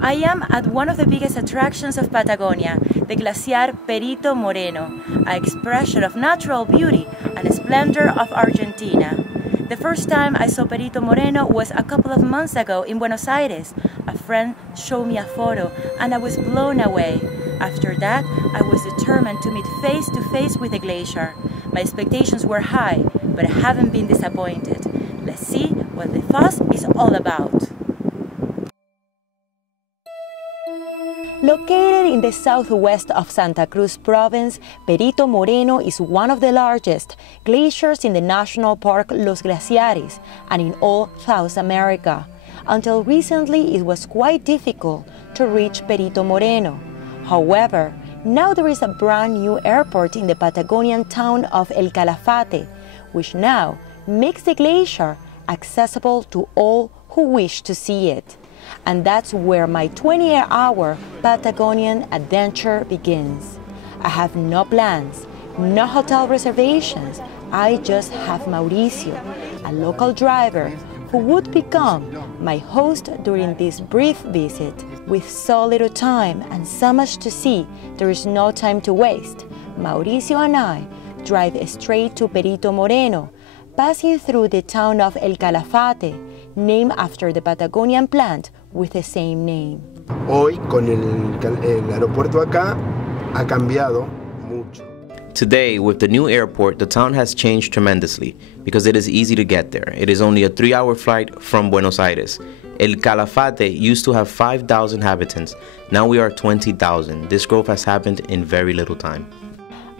I am at one of the biggest attractions of Patagonia, the Glacier Perito Moreno, an expression of natural beauty and splendor of Argentina. The first time I saw Perito Moreno was a couple of months ago in Buenos Aires. A friend showed me a photo and I was blown away. After that, I was determined to meet face to face with the glacier. My expectations were high, but I haven't been disappointed. Let's see what the fuss is all about. Located in the southwest of Santa Cruz province, Perito Moreno is one of the largest glaciers in the National Park Los Glaciares and in all South America. Until recently, it was quite difficult to reach Perito Moreno. However, now there is a brand new airport in the Patagonian town of El Calafate, which now makes the glacier accessible to all who wish to see it. And that's where my 20-hour Patagonian adventure begins. I have no plans, no hotel reservations. I just have Mauricio, a local driver who would become my host during this brief visit. With so little time and so much to see, there is no time to waste. Mauricio and I drive straight to Perito Moreno, passing through the town of El Calafate, named after the Patagonian plant with the same name. Hoy, con el aeropuerto acá, ha cambiado mucho. Today, with the new airport, the town has changed tremendously because it is easy to get there. It is only a 3-hour flight from Buenos Aires. El Calafate used to have 5,000 inhabitants. Now we are 20,000. This growth has happened in very little time.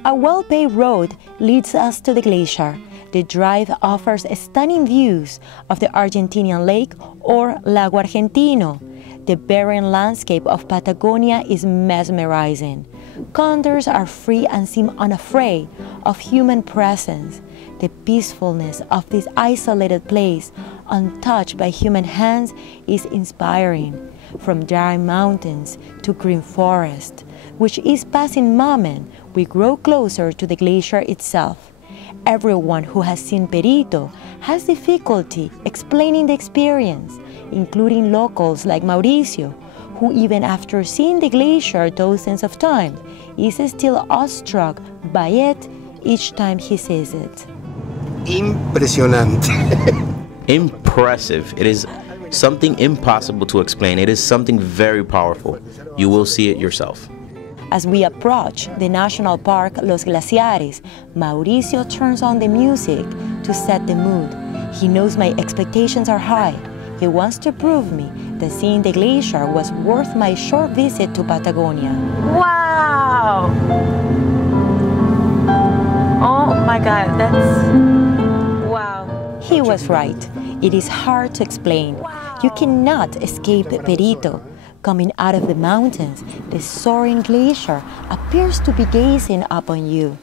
A well-paved road leads us to the glacier. The drive offers stunning views of the Argentinian lake or Lago Argentino. The barren landscape of Patagonia is mesmerizing. Condors are free and seem unafraid of human presence. The peacefulness of this isolated place, untouched by human hands, is inspiring. From dry mountains to green forest, which is passing moment, we grow closer to the glacier itself. Everyone who has seen Perito has difficulty explaining the experience, including locals like Mauricio, who even after seeing the glacier dozens of times, is still awestruck by it each time he sees it. Impresionante. Impressive. It is something impossible to explain. It is something very powerful. You will see it yourself. As we approach the national park Los Glaciares, Mauricio turns on the music to set the mood. He knows my expectations are high. He wants to prove me that seeing the glacier was worth my short visit to Patagonia. Wow! Oh my God, that's... wow. He was right. It is hard to explain. You cannot escape Perito. Coming out of the mountains, the soaring glacier appears to be gazing upon you.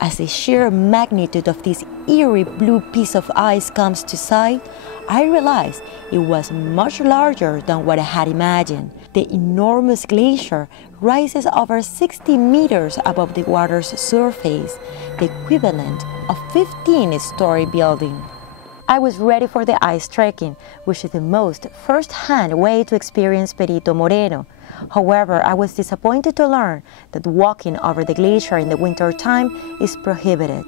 As the sheer magnitude of this eerie blue piece of ice comes to sight, I realized it was much larger than what I had imagined. The enormous glacier rises over 60 meters above the water's surface, the equivalent of a 15-story building. I was ready for the ice trekking, which is the most first-hand way to experience Perito Moreno. However, I was disappointed to learn that walking over the glacier in the winter time is prohibited.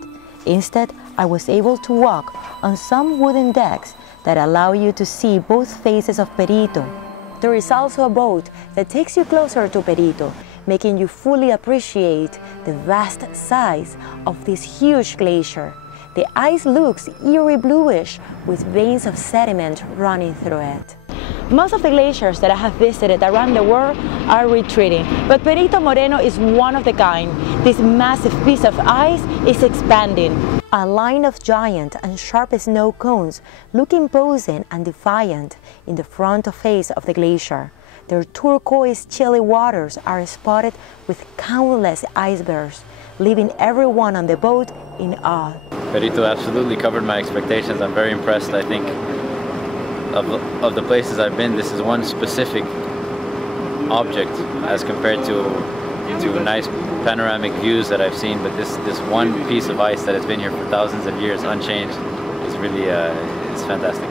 Instead, I was able to walk on some wooden decks that allow you to see both faces of Perito. There is also a boat that takes you closer to Perito, making you fully appreciate the vast size of this huge glacier. The ice looks eerie bluish with veins of sediment running through it. Most of the glaciers that I have visited around the world are retreating, but Perito Moreno is one of the kind. This massive piece of ice is expanding. A line of giant and sharp snow cones look imposing and defiant in the front face of the glacier. Their turquoise chilly waters are spotted with countless icebergs, leaving everyone on the boat in awe. Perito absolutely covered my expectations. I'm very impressed. I think of the places I've been, this is one specific object as compared to nice panoramic views that I've seen, but this one piece of ice that has been here for thousands of years unchanged is really it's fantastic.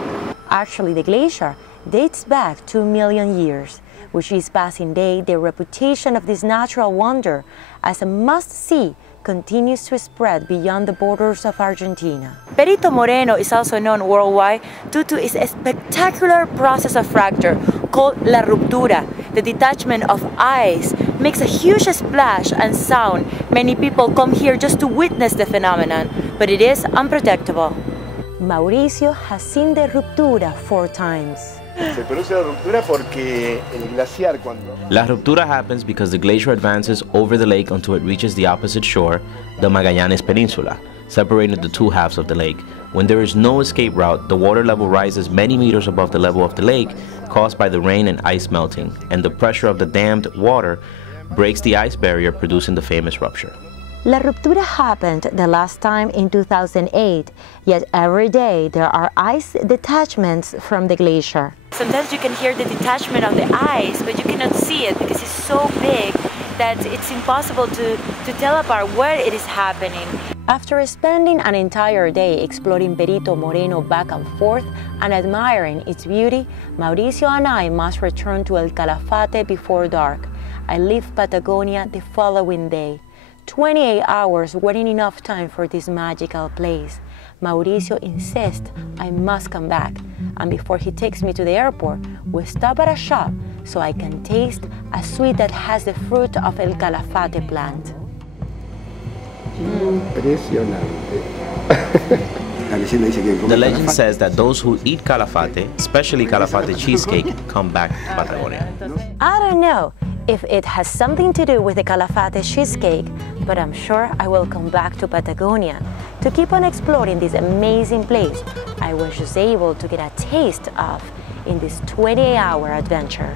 Actually, the glacier dates back 2 million years, which is passing day. The reputation of this natural wonder as a must-see continues to spread beyond the borders of Argentina. Perito Moreno is also known worldwide due to its spectacular process of fracture called la ruptura. The detachment of ice makes a huge splash and sound. Many people come here just to witness the phenomenon, but it is unpredictable. Mauricio has seen the ruptura 4 times. Se produce la ruptura porque el glaciar cuando... La ruptura happens because the glacier advances over the lake until it reaches the opposite shore, the Magallanes Peninsula, separating the 2 halves of the lake. When there is no escape route, the water level rises many meters above the level of the lake, caused by the rain and ice melting, and the pressure of the dammed water breaks the ice barrier, producing the famous rupture. La ruptura happened the last time in 2008, yet every day there are ice detachments from the glacier. Sometimes you can hear the detachment of the ice, but you cannot see it because it's so big that it's impossible to tell apart where it is happening. After spending an entire day exploring Perito Moreno back and forth and admiring its beauty, Mauricio and I must return to El Calafate before dark. I leave Patagonia the following day. 28 hours weren't enough time for this magical place. Mauricio insists I must come back, and before he takes me to the airport, we stop at a shop so I can taste a sweet that has the fruit of El Calafate plant. Impresionante. The legend says that those who eat Calafate, especially Calafate cheesecake, come back to Patagonia. I don't know if it has something to do with the Calafate cheesecake, but I'm sure I will come back to Patagonia to keep on exploring this amazing place I was just able to get a taste of in this 28-hour adventure.